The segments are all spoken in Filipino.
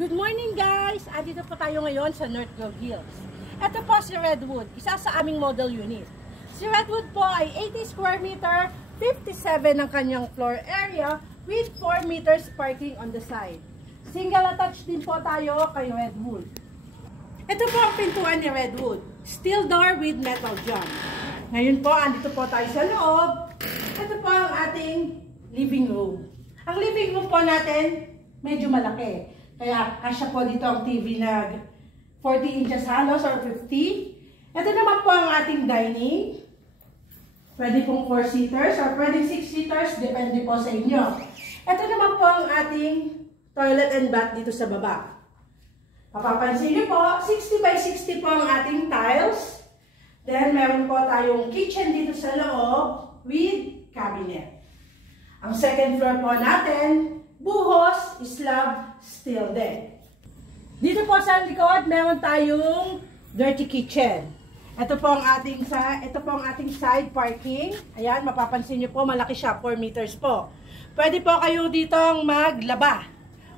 Good morning guys! Andito po tayo ngayon sa North Grove Hills. Ito po si Redwood, isa sa aming model unit. Si Redwood po ay 80 square meter, 57 ang kanyang floor area with 4 meters parking on the side. Single attached din po tayo kay Redwood. Ito po ang pintuan ni Redwood. Steel door with metal jump. Ngayon po, andito po tayo sa loob. Ito po ang ating living room. Ang living room po natin, medyo malaki. Kaya kasya po dito ang TV na 40 inches halos or 50. Ito naman po ang ating dining. Pwede pong 4-seaters or pwede 6-seaters. Depende po sa inyo. Ito naman po ang ating toilet and bath dito sa baba. Mapapansin nyo po, 60 by 60 po ang ating tiles. Then meron po tayong kitchen dito sa loob with cabinet. Ang second floor po natin, buhos, slab, steel din. Dito po sa likod, meron tayong dirty kitchen. Ito po ang ating side parking. Ayan, mapapansin niyo po, malaki siya, 4 meters po. Pwede po kayo ditong maglaba.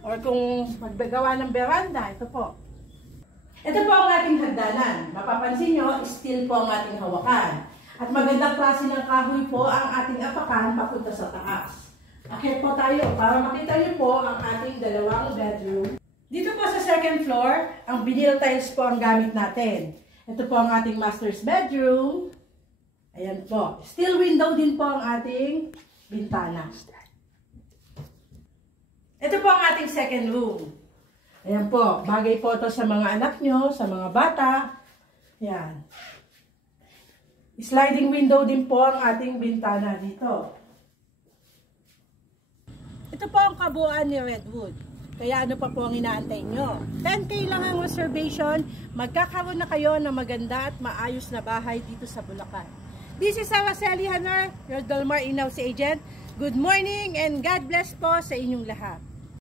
Or kung maggagawa ng veranda, ito po. Ito po ang ating hagdanan. Mapapansin niyo, steel po ang ating hawakan. At magandang klase ng kahoy po ang ating apakan papunta sa taas. Akit po tayo para makita niyo po ang ating dalawang bedroom. Dito po sa second floor, ang vinyl tiles po ang gamit natin. Ito po ang ating master's bedroom. Ayan po. Steel window din po ang ating bintana. Ito po ang ating second room. Ayan po. Bagay po ito sa mga anak nyo, sa mga bata. Ayan. Sliding window din po ang ating bintana dito. Ito po ang kabuuan ni Redwood. Kaya ano pa po ang inaantay nyo? 10K lang ang reservation, magkakaroon na kayo ng maganda at maayos na bahay dito sa Bulacan. This is Araceli Hanor, your Dolmar In-House Agent. Good morning and God bless po sa inyong lahat.